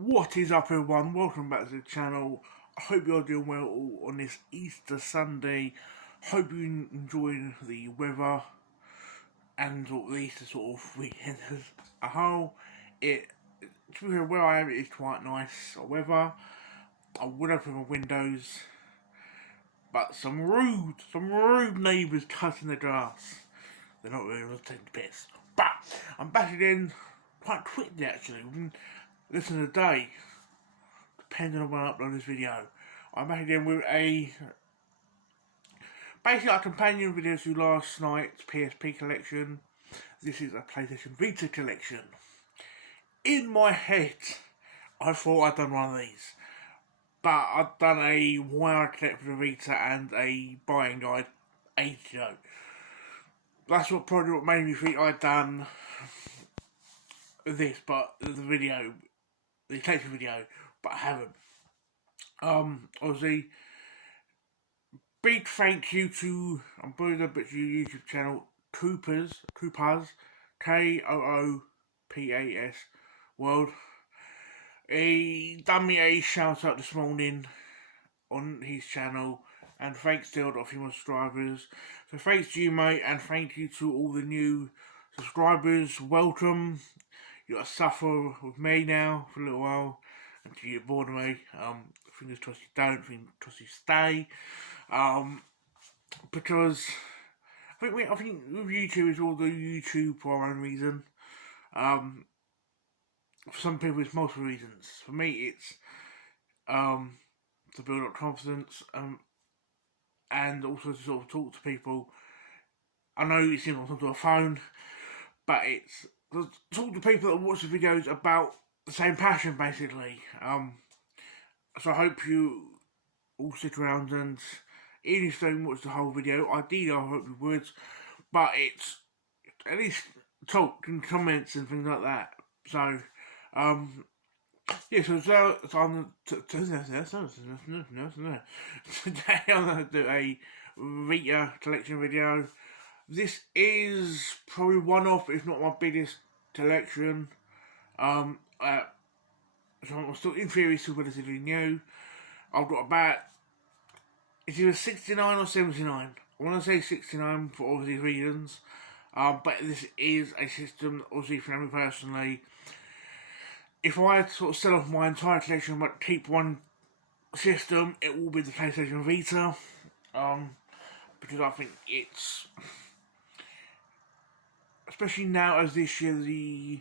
What is up, everyone? Welcome back to the channel. I hope you're doing well on this Easter Sunday. Hope you enjoying the weather and the Easter sort of weekend as a whole. To be fair, where I am, it is quite nice weather. I would open my windows, but some rude neighbours cutting the grass. They're not really taking the piss. But I'm back again quite quickly, actually. Listen to the day, depending on when I upload this video. I'm back again with basically a companion video to last night's PSP collection. This is a PlayStation Vita collection. In my head, I thought I'd done one of these, but I'd done a why I collect for the Vita and a buying guide ages ago. That's probably what made me think I'd done this, but the collection video, but I haven't. Obviously, big thank you to YouTube channel Koopas, Koopas World. He done me a shout out this morning on his channel, and thanks to a few more subscribers. So thanks to you, mate, and thank you to all the new subscribers. Welcome. You gotta suffer with me now for a little while until you get bored of me. Fingers crossed you don't, fingers crossed you stay. Because I think with YouTube, it's all the YouTube for our own reason. For some people, it's multiple reasons. For me, it's to build up confidence, and also to sort of talk to people. I know it's on top of a phone, but it's to talk to people that watch the videos about the same passion, basically. So I hope you all stick around, and even if you don't watch the whole video, ideally I hope you would, but it's at least talk and comments and things like that. So yeah, today I'm going to do a Vita collection video. This is probably one of, if not my biggest collection. So I'm still, in theory, still relatively new. I've got about, it's either 69 or 79. I want to say 69 for obvious reasons. But this is a system, obviously, for me personally. If I had to sort of sell off my entire collection but keep one system, it will be the PlayStation Vita. Because I think it's, especially now as this year the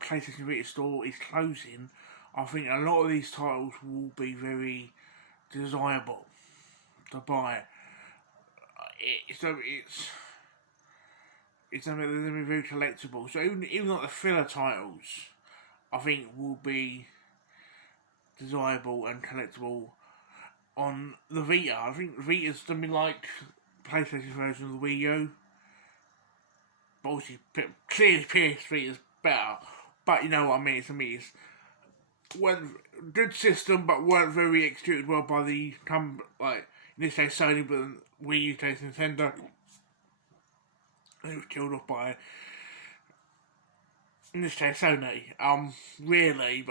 PlayStation Vita store is closing, I think a lot of these titles will be very desirable to buy. It's something that's going to be very collectible. So even like the filler titles, I think will be desirable and collectible on the Vita. I think Vita's going to be like PlayStation version of the Wii U. But obviously, clearly PS3 is better. But you know what I mean. It's one good system, but weren't very executed well by the like in this case Sony, but Wii U case Nintendo. It was killed off by, in this case, Sony. Really,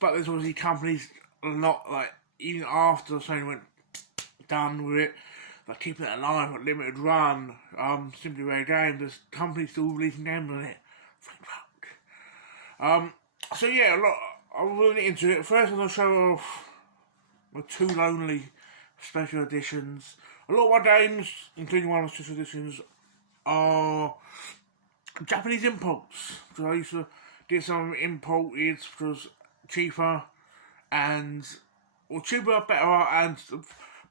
but there's obviously companies a lot, like, even after Sony went done with it, like keeping it alive, like limited run, Simply Rare Games, there's companies still releasing games on it. So yeah, I'm really into it. First I'm going to show off my two Lonely special editions. A lot of my games, including one of my special editions, are Japanese imports. So I used to get some imported because cheaper, or cheaper, better, and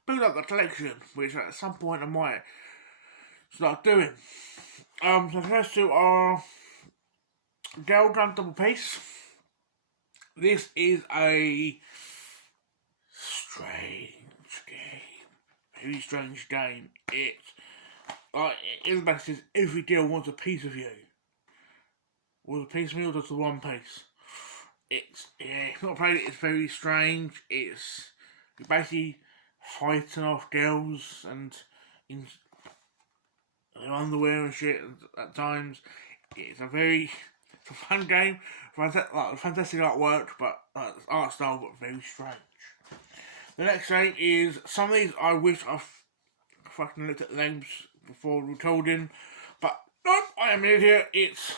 build up the collection, which at some point I might start doing. So the first two are Girl Gun Double Piece. This is a very strange game. It's like in the back says every girl wants a piece of you. Wants a piece of me, or just the one piece? It's not played it. It's very strange. You're basically fighting off girls and in their underwear and shit at times. It's It's a fun game, fantastic artwork, but art style, but very strange. The next game is some of these I wish I fucking looked at the names before recording, but no, I am an idiot. It's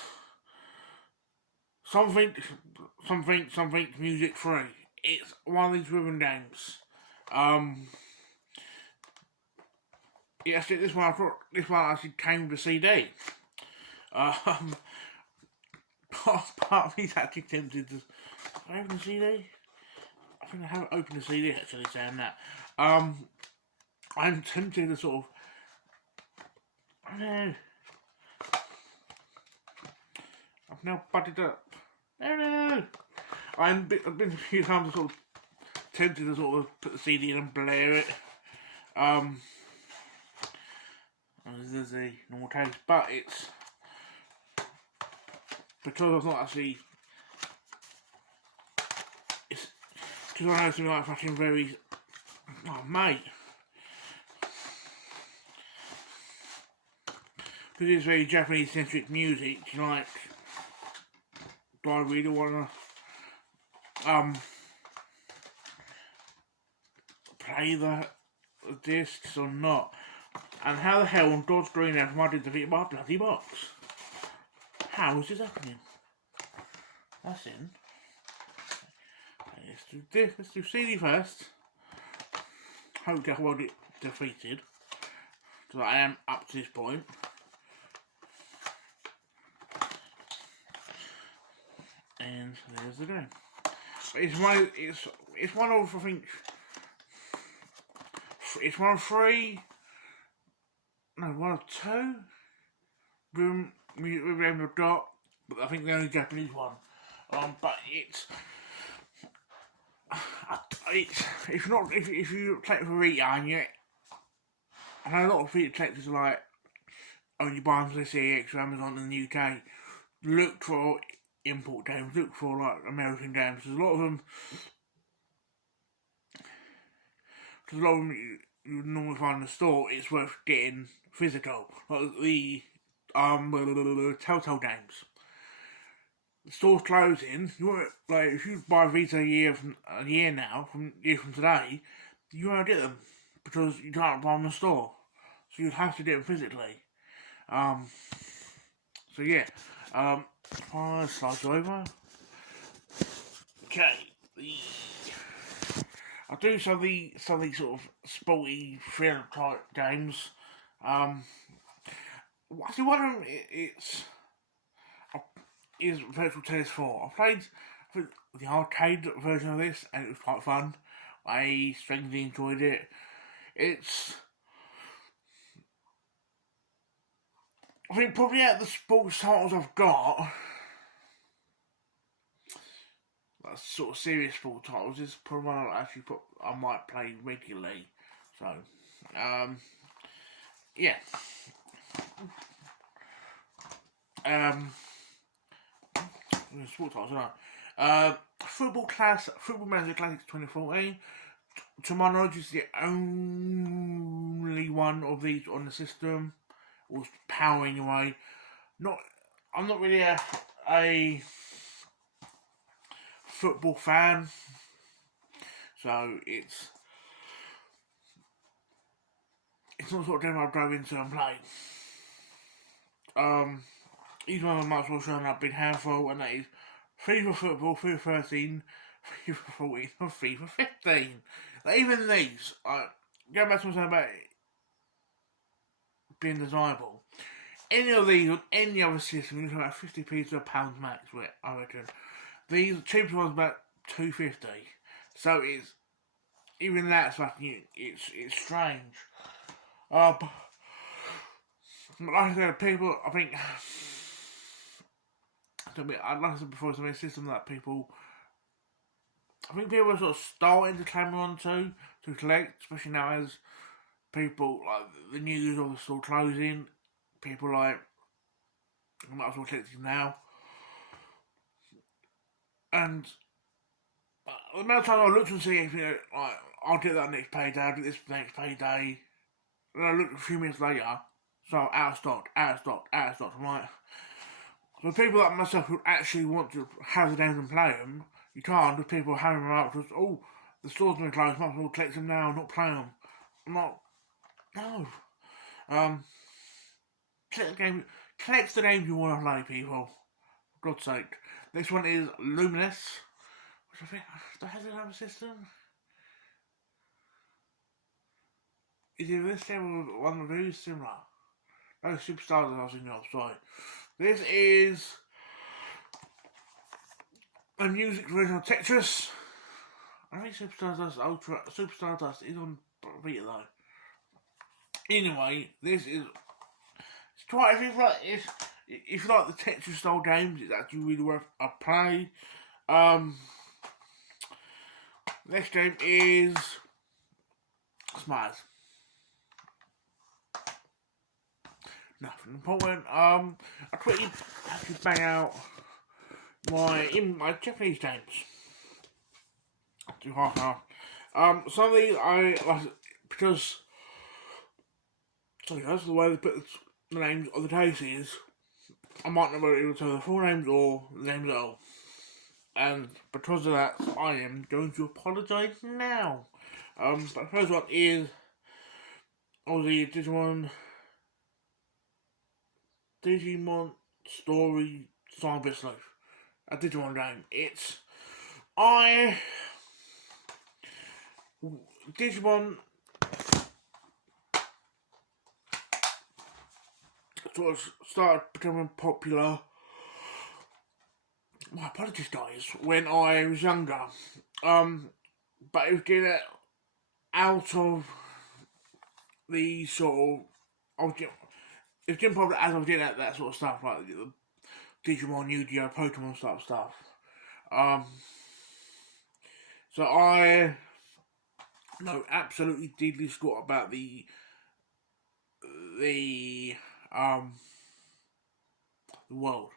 something music free. It's one of these rhythm games. Yes, this one I thought this one actually came with a CD. Part of me's actually tempted to open the CD. I think I haven't opened the CD actually saying that. I'm tempted to sort of I don't know. I've now butted up. No. I've been a few times sort of tempted to sort of put the CD in and blare it. This is a normal taste, but it's because I've not actually. It's because I know something like fucking very. Oh mate. Because it's very Japanese centric music, like, do I really want to play the discs or not? And how the hell on God's green earth am I to defeat my bloody box? How is this happening? That's in. Let's do this. Let's do CD first. Hope I won't get defeated, because I am up to this point. And there's the game. It's one of I think it's one of three. No, one of two. Room we've got, but I think the only Japanese one. But it's not if you take it for Vita and you, I know a lot of Vita collectors are like, oh, you buy them for CX or Amazon in the UK. Look for import games, look for like American games. There's a lot of them you normally find in the store. It's worth getting physical, like the Telltale games. The store's closing. You want like if you buy Vita a year from today, you won't get them because you can't buy them in the store. So you'd have to get them physically. So yeah. I'll slide over. Okay. I'll do some of these sort of sporty thriller type games. Actually, one of them is Virtual Tennis 4. I played the arcade version of this and it was quite fun. I strangely enjoyed it. I think probably out of the sports titles I've got, like sort of serious sport titles, is probably one I might play regularly. So, yeah. Sport titles, right? Football Manager Classic 2014. To my knowledge, is the only one of these on the system. Was powering away. I'm not really a football fan, so it's not sort of game I'll go into and play. Each one of them might as well show a big handful, and that is FIFA Football, FIFA 13, FIFA 14, and FIFA 15. Like, even these, going back to what I was saying about being desirable. Any of these on any other system, you can about 50p to £1 max, I reckon. These cheapest ones about £2.50. So it's even that's fucking it's strange. But like I said, people, I think like I said before, it's a system that people, I think people are sort of starting to clamour on to collect, especially now as people, like, the news of the store closing, people like, I might as well collect it now. And the amount of time I looked and see if, like, I'll get that next payday, I'll get this next payday. And I looked a few minutes later, so out of stock. I'm like, For people like myself who actually want to have the games and play them, you can't. With people having them out because, oh, the store's been closed, might as well collect them now, not play them. I'm not. No. Collect the games you want to play, people. For God's sake. Next one is Luminous, which I think has another system. Is it this game or one very similar? No, Superstars I was thinking of, sorry. This is a music version of Tetris. I think Superstars Dust is on Vita though. Anyway, this is it's quite if you like the Tetris style games, it's actually really worth a play. Next game is Smaz. Nothing important. I quickly have to bang out my Japanese games. Do half. Some of these I like because that's the way they put the names of the cases. I might not be able to tell the full names or the names at all. And because of that, I am going to apologise now. But the first one is obviously Digimon Story Cyber Sleuth. A Digimon game. Digimon sort of started becoming popular. My apologies, guys. When I was younger, but it was getting out of the sort of it's getting popular as I was getting at that sort of stuff, like the Digimon, Yu-Gi-Oh, Pokemon stuff. So I know absolutely diddly squat about the world.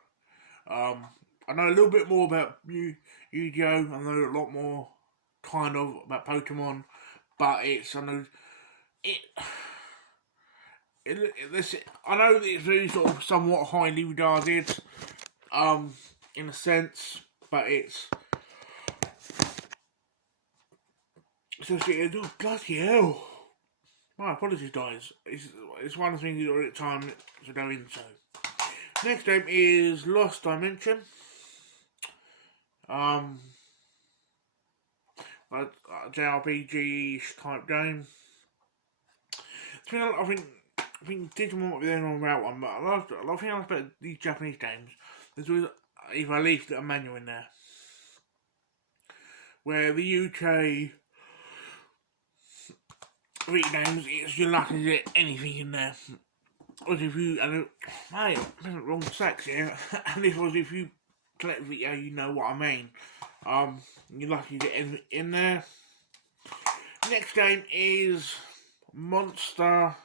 I know a little bit more about Yu-Gi-Oh. I know a lot more kind of about Pokemon, but I know that it's really sort of somewhat highly regarded, in a sense, but it's just oh, bloody hell. My apologies, guys. It's one of the things you don't get time to go into. Next game is Lost Dimension. A JRPG type game. I think Digimon might be the only one one, but a lot of things I like about these Japanese games, there's always either a leaflet or a manual in there. Where the UK Vita games, you're lucky to get anything in there. As if you, mate, I'm wrong sex here, and if you collect Vita, you know what I mean. You're lucky to get anything in there. Next game is Monster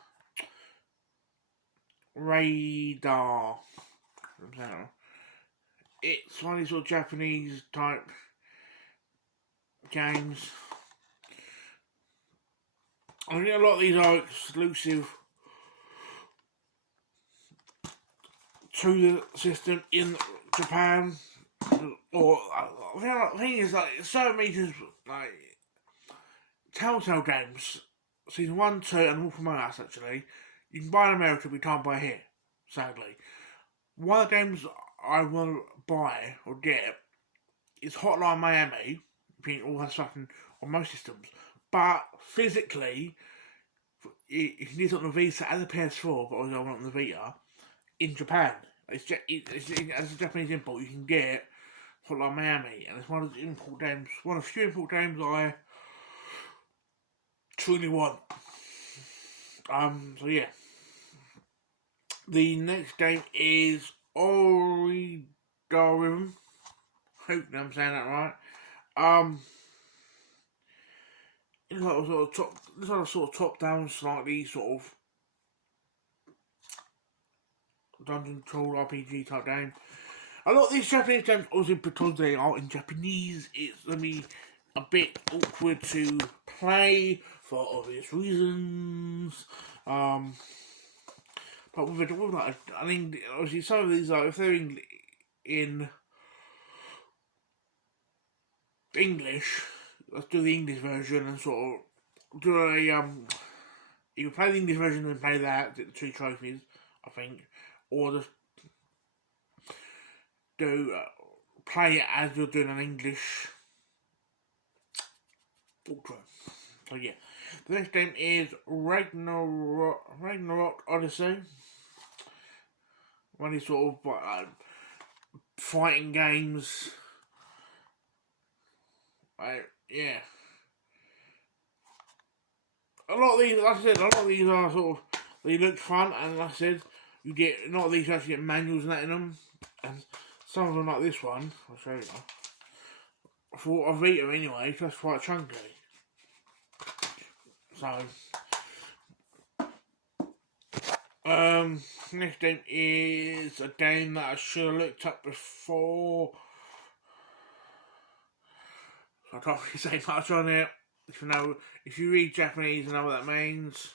Radar. It's one of these sort of Japanese type games. I think a lot of these are exclusive to the system in Japan. Or the thing is, like, so many like Telltale games, season 1, 2, and Wolf Among Us, actually, you can buy in America, but you can't buy here, sadly. One of the games I want to buy or get is Hotline Miami, being all that stuff on most systems, but physically, you can get it on the Vita and the PS4, but also I want it on the Vita, in Japan. It's as a Japanese import, you can get Hotline Miami, and it's one of the import games, one of the few import games I truly want. So yeah. The next game is Origarim. Hope I'm saying that right. It's like a sort of top down, slightly sort of dungeon crawl RPG type game. A lot of these Japanese games, also because they are in Japanese, it's going to be a bit awkward to play for obvious reasons. But with that, I think obviously some of these are, if they're in English. Let's do the English version and sort of do a you can play the English version and play that, the 2 trophies, I think, or just do play it as you're doing an English ultra. So yeah, the next game is Ragnarok Odyssey. One of these sort of fighting games. Yeah. A lot of these, like I said, a lot of these are sort of, they look fun, and like I said, you get, a lot of these actually get manuals and that in them, and some of them like this one, I'll show you now, for a Vita anyway, so that's quite chunky. So, next game is a game that I should have looked up before, so I can't really say much on it. If you read Japanese, you know what that means.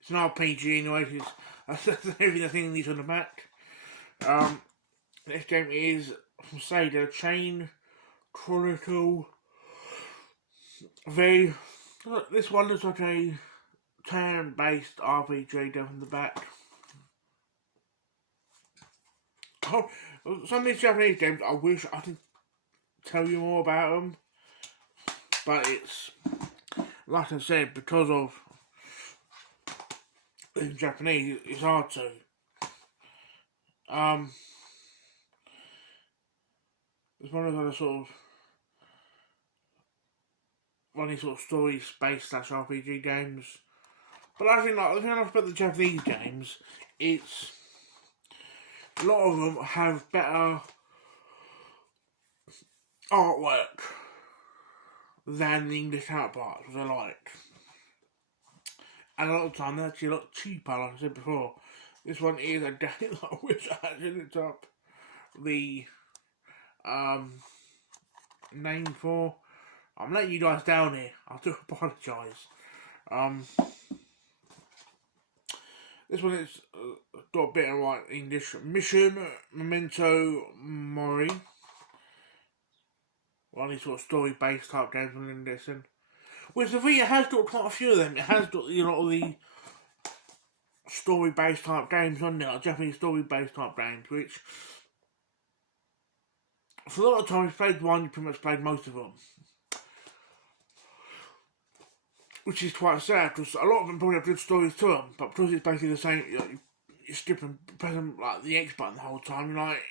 It's an RPG anyway. That's everything these on the back. Next game is from Sega, Chain Chronicle. This one looks like a turn-based RPG down the back. Oh, some of these Japanese games, I wish I could tell you more about them, but it's, like I said, because of in Japanese, it's hard to. It's one of those sort of story-based / RPG games. But I think the thing I like about the Japanese games, it's a lot of them have better artwork than the English counterparts, which I like. And a lot of the time they're actually a lot cheaper, like I said before. This one is a game that I wish I actually looked up the name for. I'm letting you guys down here. I do apologise. This one is got a bit of right English. Mission Memento Mori. One of these sort of story-based type games from Lindison. Which the Vita has got quite a few of them. It has got a lot of the story-based type games on there, like Japanese story-based type games, which for a lot of times, you played one, you pretty much played most of them. Which is quite sad, because a lot of them probably have good stories to them, but because it's basically the same, you're skipping, pressing like the X button the whole time, you're like,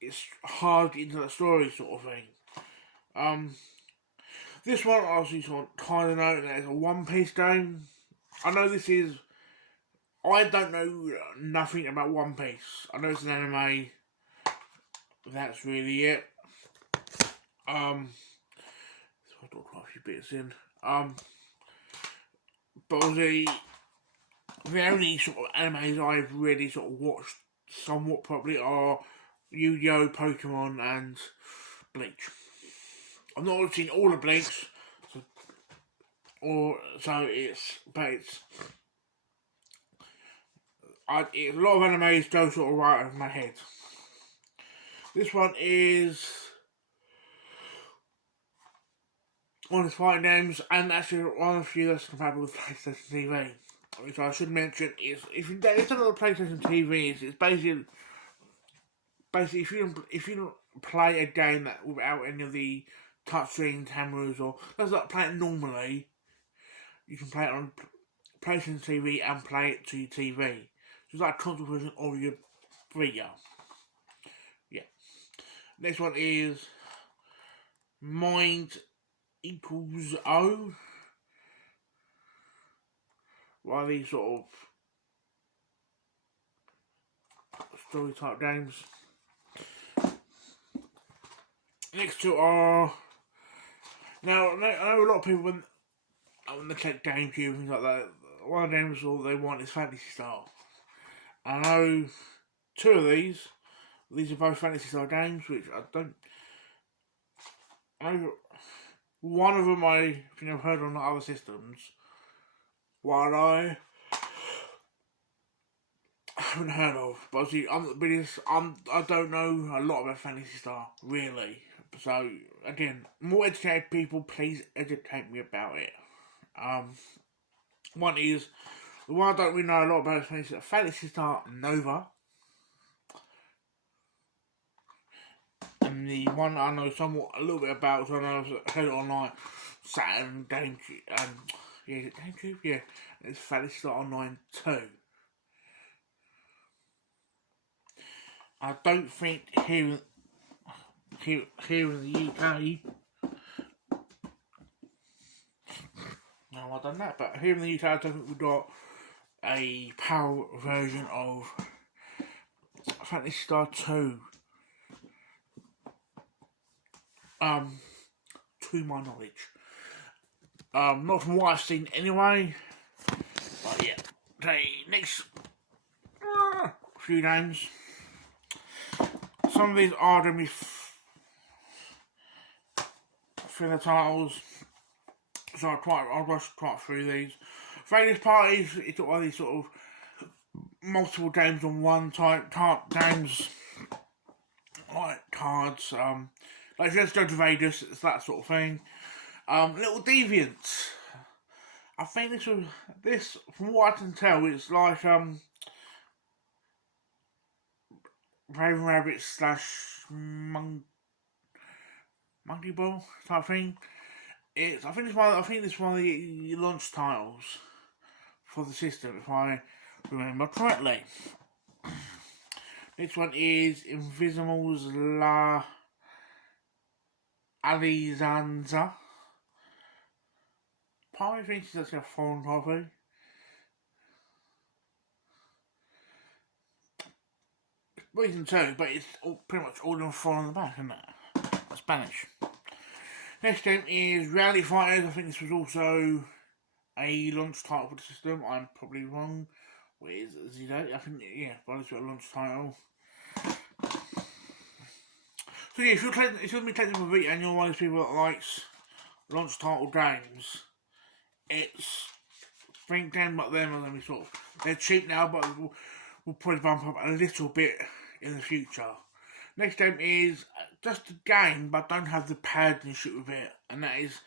it's hard to get into that story sort of thing. This one, obviously, sort of kind of know that it's a One Piece game. I know this is, I don't know nothing about One Piece. I know it's an anime. That's really it. So I've got quite a few bits in. But the only sort of animes I've really sort of watched somewhat properly are Yu-Gi-Oh, Pokemon, and Bleach. I've not seen all of Bleach, it's a lot of animes go sort of right over my head. This one is one of the fighting games, and actually one of the few that's compatible with PlayStation TV. Which I should mention is, if you don't have PlayStation TV, it's basically if you don't play a game that without any of the touchscreen cameras, or that's like play it normally, you can play it on PlayStation TV and play it to your TV. So it's like a console version of your Vita. Yeah. Next one is Mind equals O. One of these sort of story type games. Next two are, now I know a lot of people when they take GameCube and things like that, one of the games all they want is Fantasy Star. I know two of these are both Fantasy Star games, which I don't. One of them I think I've heard on other systems, while haven't heard of. But obviously, I'm not the biggest. I don't know a lot about Fantasy Star, really. So, again, more educated people, please educate me about it. One is, the one I don't really know a lot about is Fantasy Star Nova. And the one I know somewhat a little bit about, so I know I've heard it online, Saturn, GameCube, yeah, is it GameCube? Yeah, it's Fantasy Star Online 2. I don't think here in the UK, no, I've done that, but here in the UK, I don't think we've got a PAL version of Fantasy Star 2. To my knowledge. Not from what I've seen anyway. But yeah, the next few games. Some of these are going to be filler titles. So I'll rush quite through these. Various parties, it's got all these sort of multiple games on one type games, like cards, like Let's Go to Vegas, it's that sort of thing. Little Deviants. I think this from what I can tell, it's like Raven Rabbit / Monkey Ball type thing. I think this is one of the launch titles for the system, if I remember correctly. Next one is Invisibles La Alizanza. Part of me thinks that's a foreign copy. It's Reason 2, but it's pretty much all in foreign on the back, isn't it? Spanish. Next game is Reality Fighters. I think this was also a launch title for the system. I'm probably wrong. Where is it? I think, yeah, but it's a launch title. So yeah, if you're going to be collecting for Vita and you're one of those people that likes launch title games, it's think games like them are going to be sort of, they're cheap now, but we'll probably bump up a little bit in the future. Next game is just a game, but don't have the pads and shit with it, and that is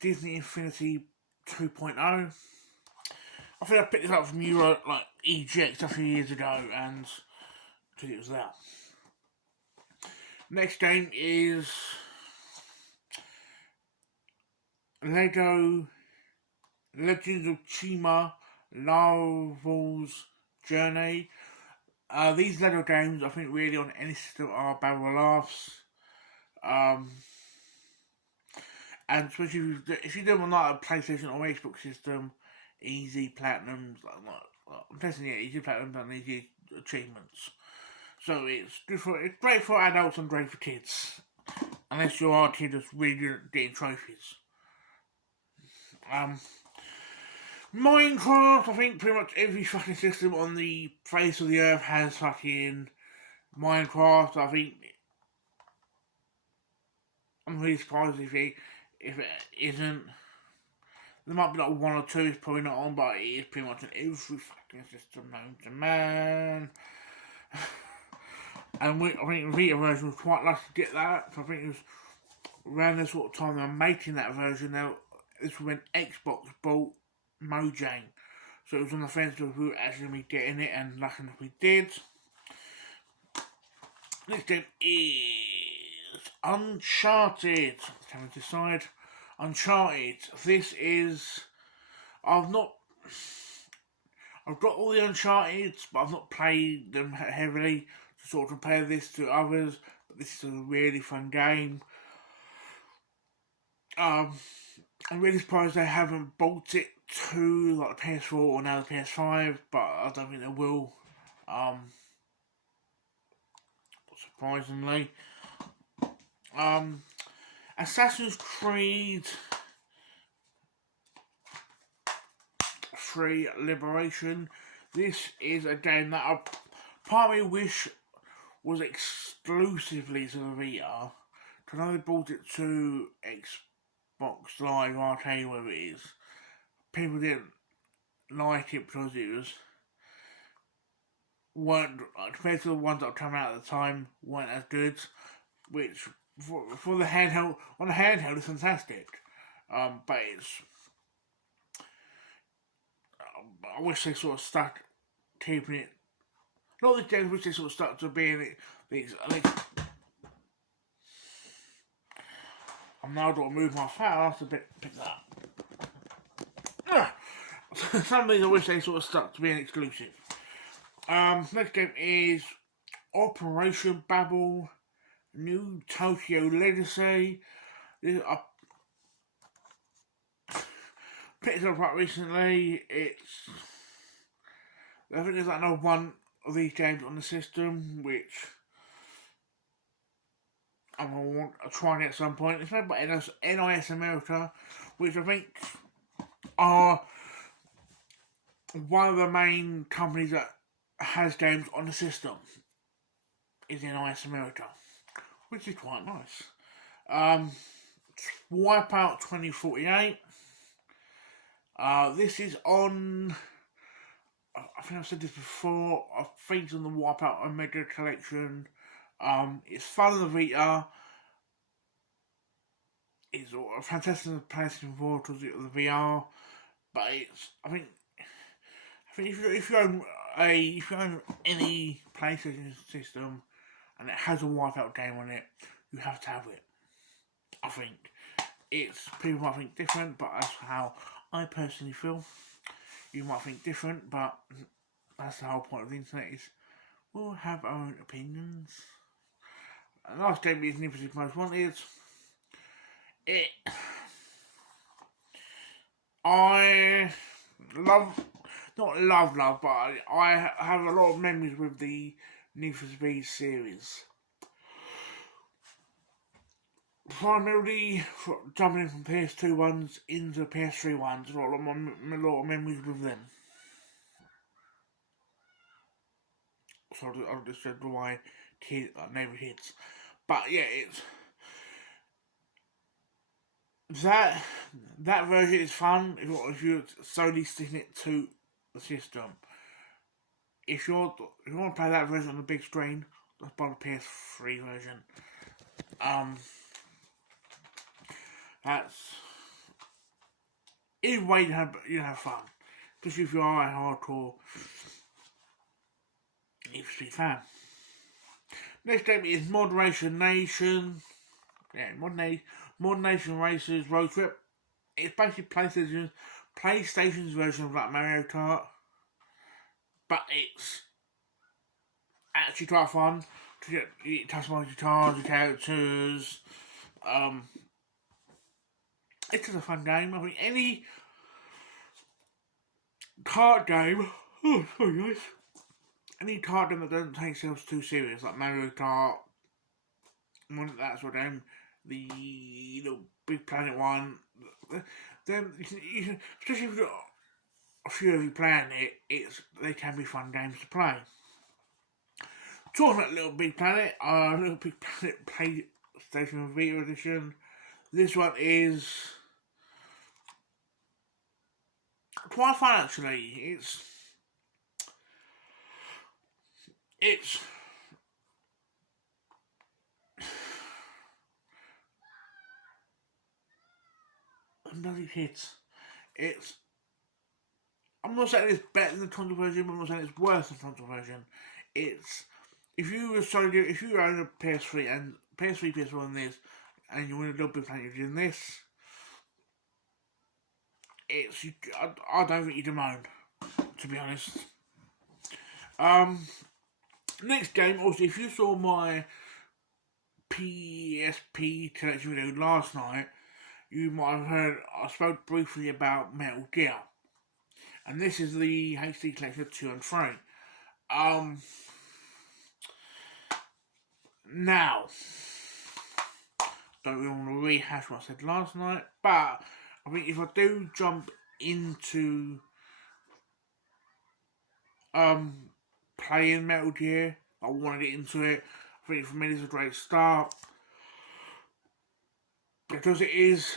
Disney Infinity 2.0. I think I picked this up from Euro, like EGX a few years ago, and I think it was that. Next game is Lego Legends of Chima Larval's Journey. These Lego games, I think, really on any system are barrel laughs. And especially if you do them on like a PlayStation or Xbox system, easy platinums, I'm testing it, easy platinums and easy achievements. So it's great for adults and great for kids, unless you are a kid that's really good at getting trophies. Minecraft, I think pretty much every fucking system on the face of the earth has fucking Minecraft. I think I'm really surprised if it isn't. There might be like one or two it's probably not on, but it is pretty much on every fucking system known to man. And I think the Vita version was quite lucky to get that. So I think it was around this sort of time they were making that version. Now, this was when Xbox bought Mojang. So it was on the fence of who actually be getting it, and lucky enough we did. Next game is Uncharted. Can we decide? Uncharted. This is... I've got all the Uncharted, but I've not played them heavily to sort of compare this to others. But this is a really fun game. I'm really surprised they haven't bought it to like the PS4 or now the PS5, but I don't think they will. Surprisingly. Assassin's Creed 3 Liberation. This is a game that I partly wish was exclusively to the Vita, because I bought it to Xbox Live Arcade, wherever it is. People didn't like it because it was weren't, compared to the ones that were coming out at the time, weren't as good. Which for the handheld, on the handheld, is fantastic. But it's, I wish they sort of stuck keeping it. Not the games, which they sort of stuck to being it. I'm now going to move my fat ass a bit. Pick that up. Some of these I wish they sort of stuck to being exclusive. Next game is Operation Babel, New Tokyo Legacy. I picked it up quite recently. I think there's like another one of these games on the system, which I'm going to want to try it at some point. It's made by NIS America, which I think are one of the main companies that has games on the system. Is NIS America, which is quite nice. Wipeout 2048. This is on, I think I've said this before, I think it's on the Wipeout Omega Collection. It's fun on the Vita. It's a fantastic PlayStation 4 because of the VR, but it's, I think if you own any PlayStation system and it has a Wipeout game on it, you have to have it. I think people might think different, but that's how I personally feel. You might think different, but that's the whole point of the internet, is we'll have our own opinions. And last game is Need for Speed Most Wanted. I not love, but I have a lot of memories with the Need for Speed series. Primarily jumping from PS2 ones into PS3 ones, a lot of memories with them. So I'll just said why neighbour hits. But yeah, it's that version is fun if you're solely sticking it to the system. If you want to play that version on the big screen, let's buy the PS3 version. That's either way you have fun, especially if you are a hardcore Need for Speed fan. Next game is Moderation Nation. Yeah, Mod Nation Racers Road Trip. It's basically PlayStation's version of like Mario Kart, but it's actually quite fun to customize your cars, your characters. It's just a fun game. I mean, any kart game. Oh, sorry guys. Any kart game that doesn't take itself too serious, like Mario Kart, that sort of game, the little Big Planet one, then you can, especially if you've got a few of you playing it, they can be fun games to play. Talking about Little Big Planet, Little Big Planet PlayStation Vita Edition. This one is quite fun actually. It's bloody hits. I'm not saying it's better than the console version, but I'm not saying it's worse than the console version. If you own a PS3 and PS1 and this, and you want a Little Big Planet doing this, I don't think you'd moan, to be honest. Next game, also, if you saw my PSP collection video last night, you might have heard I spoke briefly about Metal Gear, and this is the HD collection 2 and 3. Now, don't really want to rehash what I said last night, but I think if I do jump into playing Metal Gear, I want to get into it. I think for me it's a great start, because it is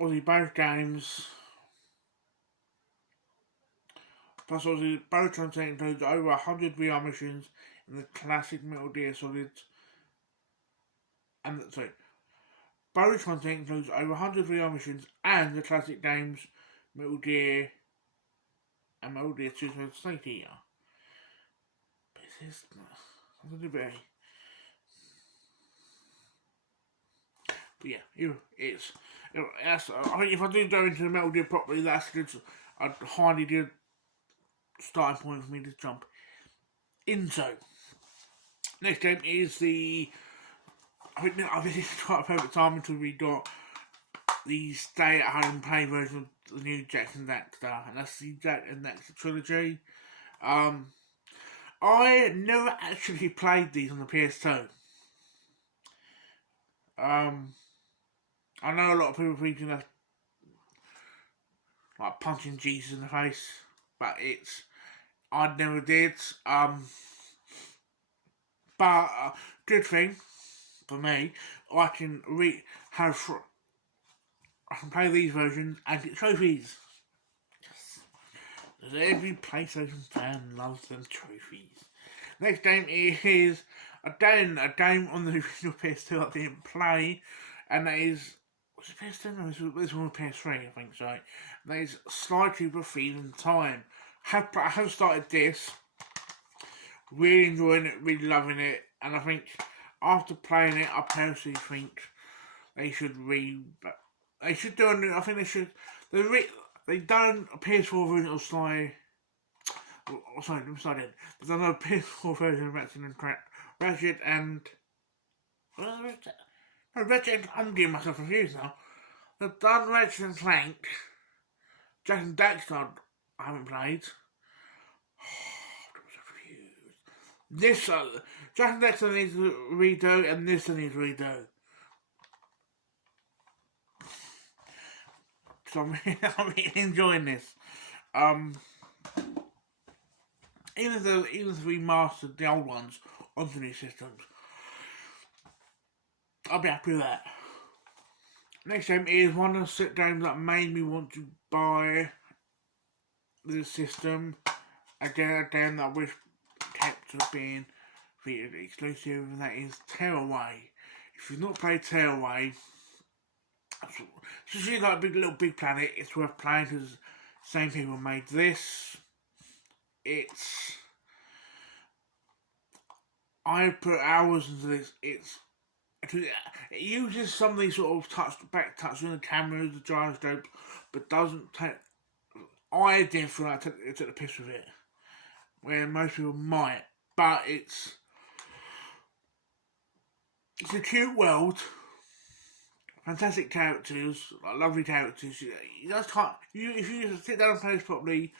obviously both games Plus, obviously, bonus content includes over 100 VR missions in the classic Metal Gear Solid. Bonus content includes over 100 VR missions and the classic games Metal Gear and Metal Gear 2 Solid here. But it's something a bit. But yeah, I think if I do go into the Metal Gear properly, that's good. I'd highly good starting point for me to jump into. Next game is I think it's quite a perfect time until we got the stay-at-home play version of the new Jak and Daxter, and that's the Jak and Daxter trilogy. I never actually played these on the PS2. I know a lot of people thinking that's like punching Jesus in the face, but I never did. But good thing for me, I can play these versions and get trophies. Yes. Every PlayStation fan loves them trophies. Next game is a game on the original PS2 I didn't play, and that is, was it PS2? No, this one was PS3, I think so. That is Slightly Revealing Time. I have started this, really enjoying it, really loving it, and I think after playing it, I personally think they should do a new. I think they should. They've done a PS4 version of Sly. Oh, sorry, let me start in. They've done a PS4 version of Ratchet and. Ratchet. I'm getting myself confused now. They've done Ratchet and Clank. Jak and Daxter I haven't played. This Jak and Daxter needs to redo, and this needs to redo. So I'm really enjoying this. Even if we mastered the old ones onto new systems, I'll be happy with that. Next game is one of the games that made me want to buy this system. Again, a game that I wish kept being Vita exclusive, and that is Tearaway. If you've not played Tearaway, it's usually like Big Planet. It's worth playing because the same people made this. I put hours into this. It uses some of these sort of back touch on the cameras, the gyroscope, but doesn't take. I didn't feel like it took the piss with it, where most people might. But it's a cute world, fantastic characters, like lovely characters. You just can't. If you just sit down and play this properly,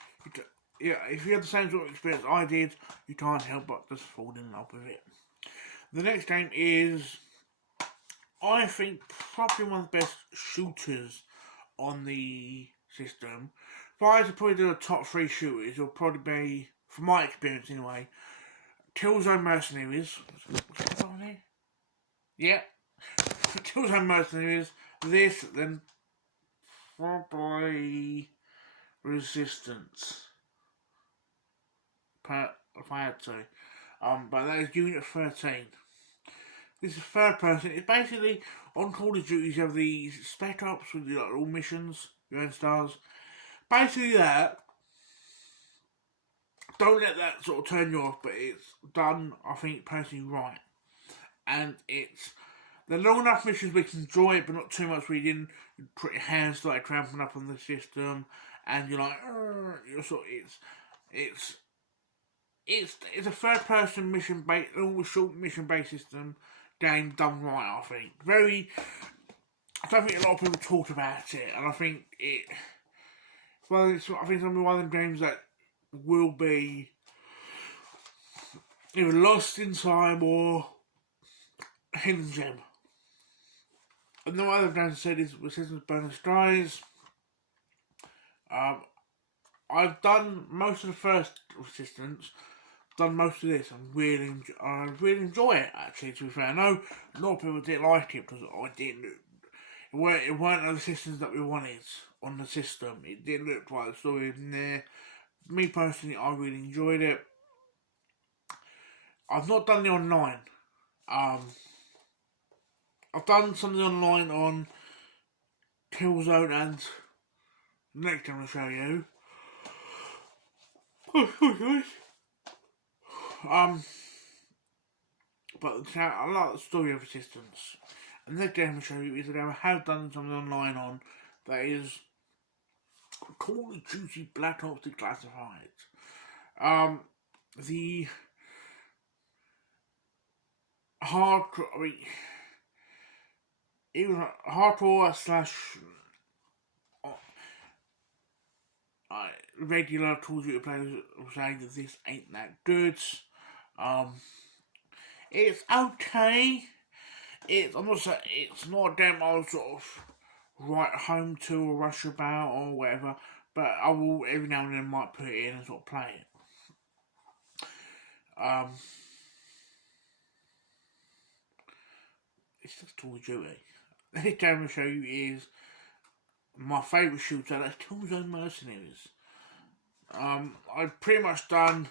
if you have the same sort of experience I did, you can't help but just fall in love with it. The next game is, I think, probably one of the best shooters on the system. If I had to probably do a top 3 shooters, it'll probably be, from my experience anyway, Killzone Mercenaries. What's that on here? Yeah. Killzone Mercenaries. This, then probably Resistance. If I had to. But that is Unit 13. This is third person. It's basically, on Call of Duty you have these spec ops with all missions, your own stars. Basically that. Don't let that sort of turn you off, but it's done, I think, personally right. And they're long enough missions we can enjoy it, but not too much where you put your hands started cramping up on the system, and you're like, it's a third person mission based, always short mission based system game done right. I think I don't think a lot of people talk about it, and I think it's one of them games that will be either lost in time or hidden gem. And the other game I said is Resistance Bonus Guys. I've done most of the first Resistance, done most of this, and I really enjoy it, actually, to be fair. I know a lot of people didn't like it because it weren't the systems that we wanted on the system. It didn't look like the story in there, me personally, I really enjoyed it. I've not done the online. Um, I've done something online on Killzone, and next time I'll show you. But I like the story of Resistance. And next game I'll show you is that I have done something online on that is called Juicy Black Ops Declassified. The hardcore, it was hardcore slash regular Call of Duty players were saying that this ain't that good. It's okay. I'm not saying it's not a game I'll sort of write home to or rush about or whatever, but I will every now and then might put it in and sort of play it. It's just Call of Duty. The next game I'll show you is my favourite shooter, that's Killzone Mercenaries. I've pretty much done,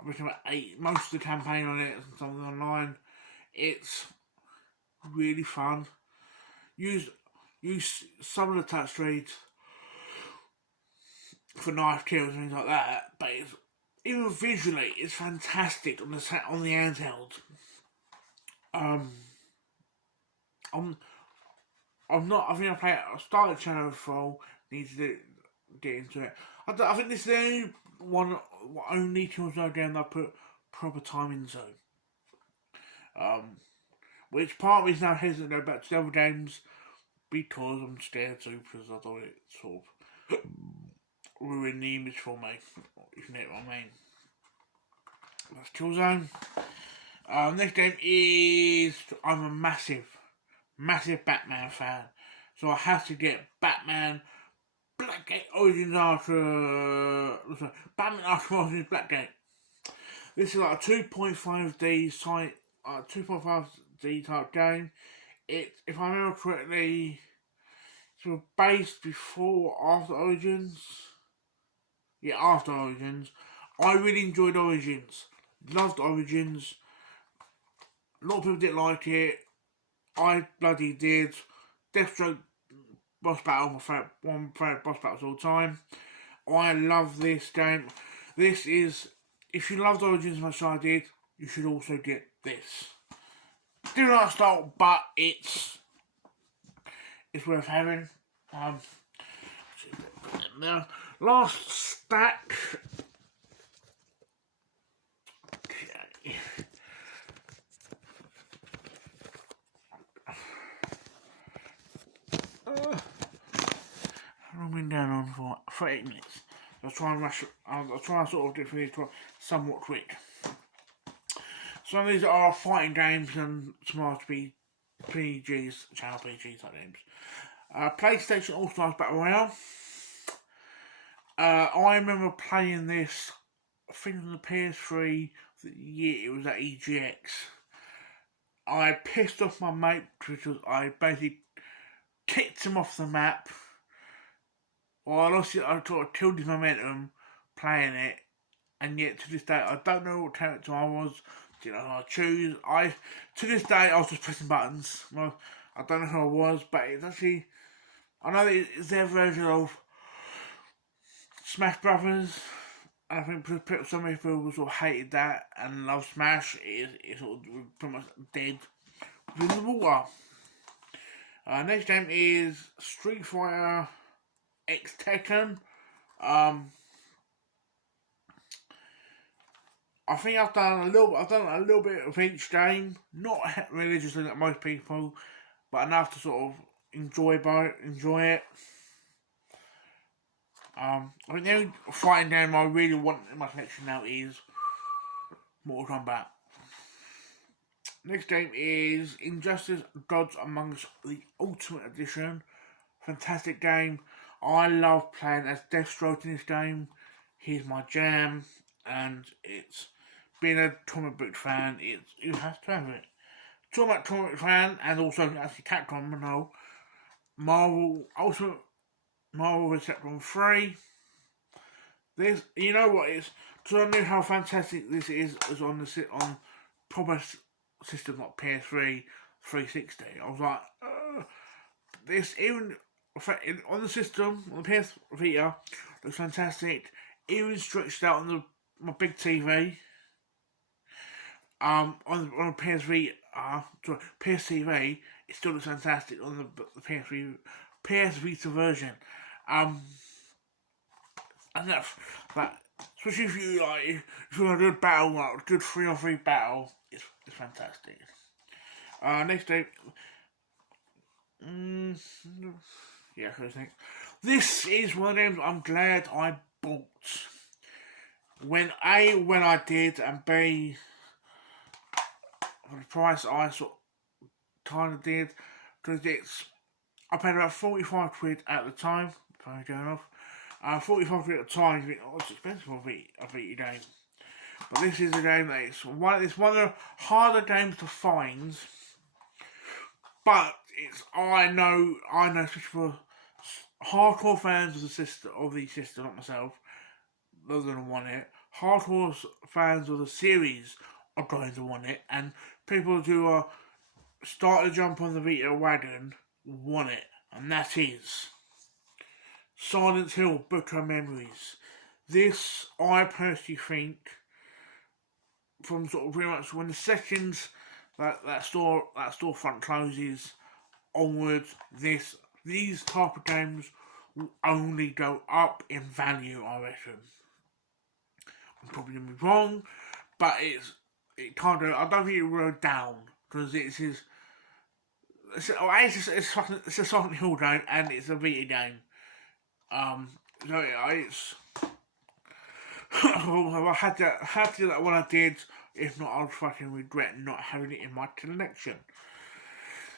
I've written about most of the campaign on it and something online. It's really fun. Use some of the touch speeds for knife kills and things like that, but even visually, it's fantastic on the handheld. I think I started Channel 4, need to get into it. I think this is the only Killzone game that I put proper time into. Which part of me is now hesitant to go back to the other games because I'm scared to, because I thought it sort of ruined the image for me, if you know what I mean. That's Killzone. Next game is, I'm a massive Batman fan, so I have to get Batman Blackgate Origins Batman After Origins Blackgate. This is like a 2.5D site, 2.5D type game. If I remember correctly, it's sort of based before or after Origins. Yeah, after Origins. I really enjoyed Origins. Loved Origins. A lot of people didn't like it. I bloody did. Deathstroke boss battle, one of my favourite boss battles of all time. I love this game. This is, if you loved Origins as much as I did, you should also get this. Different art style, but it's worth having. Now, last stack. Okay. I've been going on for 8 minutes. I'll try and rush. I'll try and sort of do these somewhat quick. Some of these are fighting games and some are to be PGs, channel PGs type games. PlayStation All Stars Battle Royale. I remember playing this, I think on the PS3, the year it was at EGX. I pissed off my mate because I basically kicked him off the map. Well, I lost it, I sort of killed his momentum playing it, and yet to this day I don't know what character I was. Did I choose? To this day I was just pressing buttons. Well, I don't know who I was, but it's actually, I know that it's their version of Smash Brothers, and I think so many people sort of hated that and love Smash. It's sort of pretty much dead within the water. Next game is Street Fighter X Tekken. I think I've done a little bit of each game, not religiously like most people, but enough to sort of enjoy it. I think the only fighting game I really want in my collection now is Mortal Kombat. Next game is Injustice: Gods Among Us, the Ultimate Edition. Fantastic game. I love playing as Deathstroke in this game. He's my jam, and it's being a comic book fan. You have to have it. Talking about comic book fan, and also actually Capcom, you know, Marvel vs. Capcom 3. This, you know what, it's because I knew how fantastic this is on on proper system like PS3, 360. I was like, this even on the system on the PS Vita looks fantastic. Even stretched out on my big TV. On the PS3, PS TV, it still looks fantastic on the PS Vita version. And that's that. Especially if you if you want to do a battle, like a good 3-on-3 battle, it's fantastic. Next day, yeah, I think this is one of them I'm glad I bought. When I did, and B, for the price I sort of kind of did, because I paid about 45 quid at the time, if I'm going off. 45 quid at the time, you think, oh, it's expensive for a Vita game. But this is a game that it's one of the harder games to find. But I know, especially for hardcore fans of the system, not myself, they're going to want it. Hardcore fans of the series are going to want it, and people who are starting to jump on the Vita wagon want it, and that is Silent Hill: Book of Memories. This, I personally think, from sort of pretty much when the second that storefront closes onwards, these type of games will only go up in value, I reckon. I'm probably gonna be wrong, but it can't go. I don't think it will go down because it's a Silent Hill game and it's a Vita game. So it's I had to do that when I did. If not, I'll fucking regret not having it in my collection.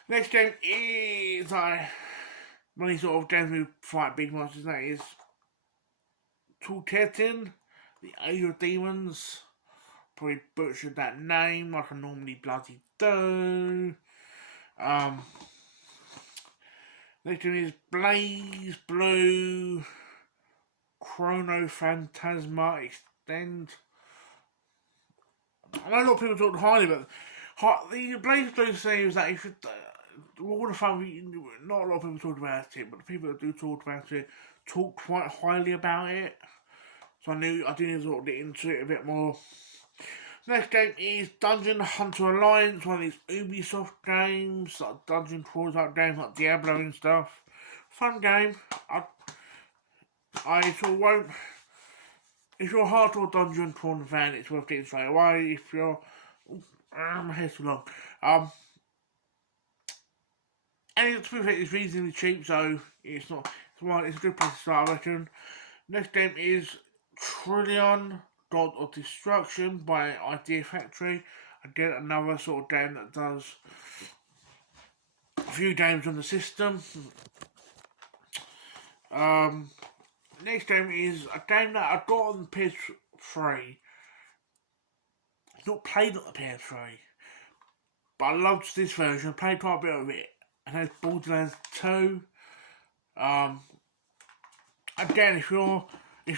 Next game is one of these sort of games we fight big monsters. That is Tulketin, the Age of Demons. Probably butchered that name like I normally bloody do. Next one is Blaze Blue Chrono Phantasma Extend. I know a lot of people talk highly about the Blaze Blue seems that you should. All the fun, not a lot of people talk about it, but the people that do talk about it talk quite highly about it. So I do need to sort of get into it a bit more. Next game is Dungeon Hunter Alliance, one of these Ubisoft games, like dungeon crawler type games like Diablo and stuff. Fun game. I sort of won't. If you're a hardcore dungeon crawler fan, it's worth getting straight away. If you're, my hair's too long. And to be fair, it's reasonably cheap, so it's not. It's a good place to start, I reckon. Next game is Trillion God of Destruction by Idea Factory. Again, another sort of game that does a few games on the system. Next game is a game that I got on the PS3. It's not played on the PS3, but I loved this version. I played quite a bit of it. And it's Borderlands 2. Again, if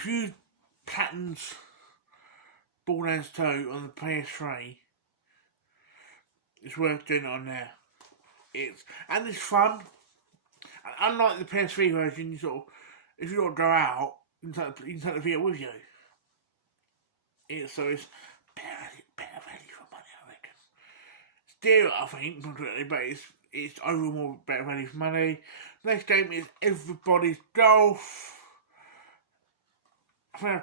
you patent Borderlands 2 on the PS3, it's worth doing it on there. It's fun. And unlike the PS3 version, if you don't go out, you can take the video with you. So it's better value for money, I reckon. It's dear, I think, not really, but it's overall more better value for money. Next game is Everybody's Golf. I think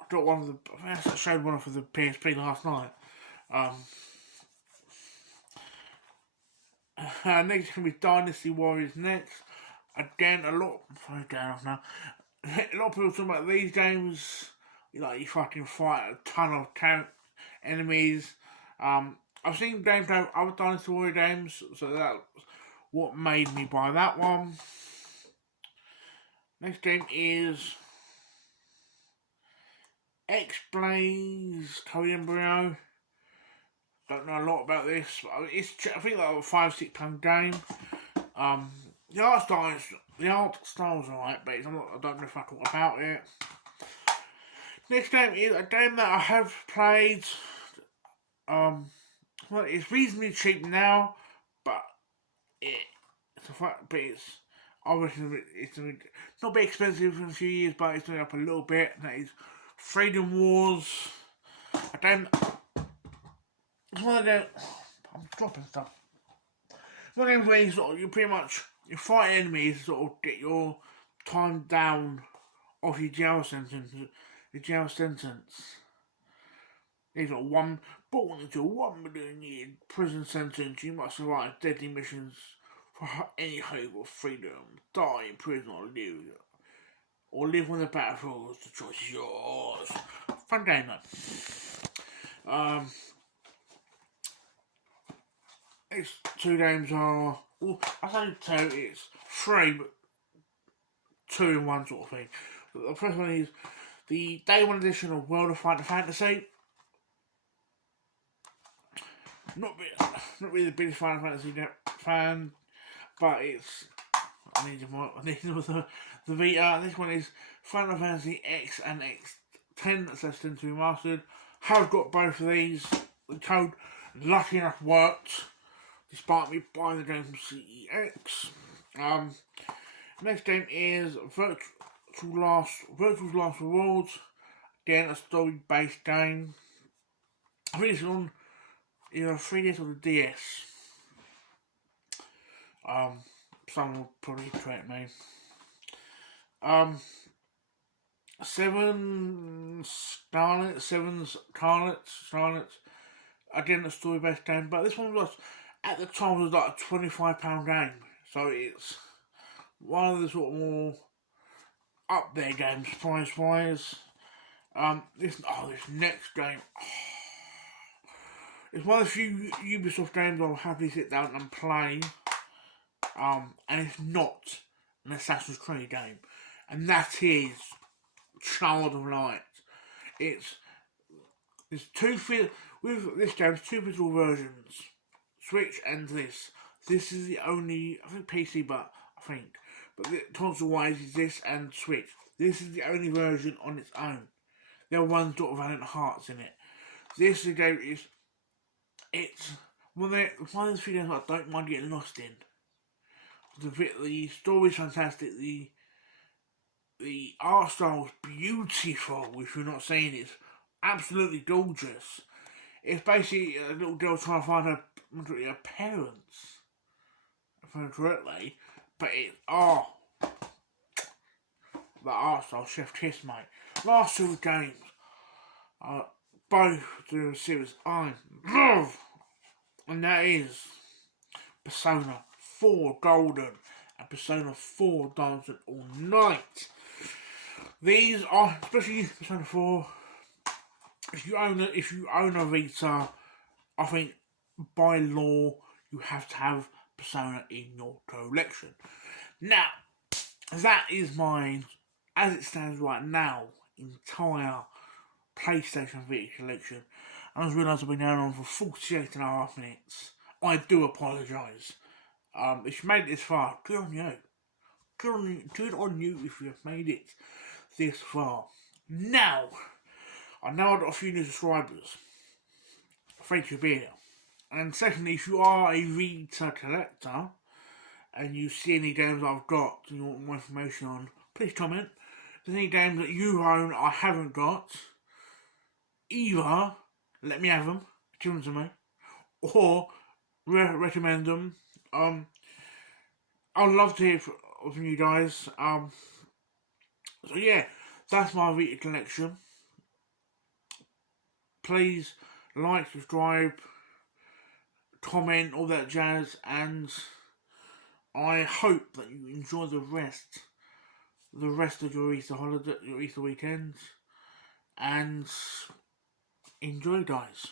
I got one of the. I think I showed one off of the PSP last night. Next game is Dynasty Warriors next. Again, a lot of people talk about these games. You fucking fight a ton of enemies. I've seen games like other Dynasty Warrior games, so that's what made me buy that one. Next game is X-Blaze Co-Embryo. Don't know a lot about this, but I think like a £5-6 game. The art style's alright, but I don't know if I talk about it. Next game is a game that I have played. Well, it's reasonably cheap now, but it's a fact. But it's obviously it's not a bit expensive in a few years, but it's going up a little bit. And that is Freedom Wars. A game. It's one of the. I'm dropping stuff. It's one of those where you pretty much you fight enemies to sort of get your time down off your jail sentence. Your jail sentence. He's got born into a 1 million-year prison sentence. You must survive deadly missions for any hope of freedom. Die in prison or live on the battlefield. The choice is yours. Fun game, though. Its 2 games are. Well, I say 2. It's 3, but 2 in 1 sort of thing. The first one is the Day 1 edition of World of Final Fantasy. Not really the biggest Final Fantasy fan, but it's I need the Vita. This one is Final Fantasy X and X10 that's destined to be remastered. Have got both of these. The code, lucky enough, worked despite me buying the game from CEX. Next game is Virtual Last Rewards. Again, a story-based game. I think it's on either 3DS or the DS. Someone will probably correct me. 7 Scarlets. Again, a story-based game, but this one was at the time was like a £25 game, so it's one of the sort of more up there games price-wise. This next game. It's one of the few Ubisoft games I'll happily sit down and play, and it's not an Assassin's Creed game, and that is Child of Light. It's with this game's 2 physical versions, Switch and this. This is the only, I think PC, but console-wise is this and Switch. This is the only version on its own. There are ones sort of Valiant Hearts in it. This game is. It's one of those videos I don't mind getting lost in. The story's fantastic. The art style is beautiful. If you're not seeing it, it's absolutely gorgeous. It's basically a little girl trying to find her parents, if I remember correctly. But the art style, chef kiss, mate. Last 2 games are both the series I love, and that is Persona 4 Golden and Persona 4 Dancing All Night. These are, especially Persona 4, if you own a Vita, I think by law you have to have Persona in your collection. Now, that is mine, as it stands right now, entire PlayStation Vita collection. I just realised I've been going on for 48.5 minutes. I do apologise. If you made it this far, good on you. Good on you if you have made it this far. Now, I know I've got a few new subscribers. Thank you for being here. And secondly, if you are a Vita collector and you see any games I've got and you want more information on, please comment. If there's any games that you own I haven't got, either let me have them, give them to me, or recommend them. I'd love to hear from you guys. So yeah, that's my Vita collection. Please like, subscribe, comment, all that jazz, and I hope that you enjoy the rest of your Easter holiday, your Easter weekend, and enjoy, guys.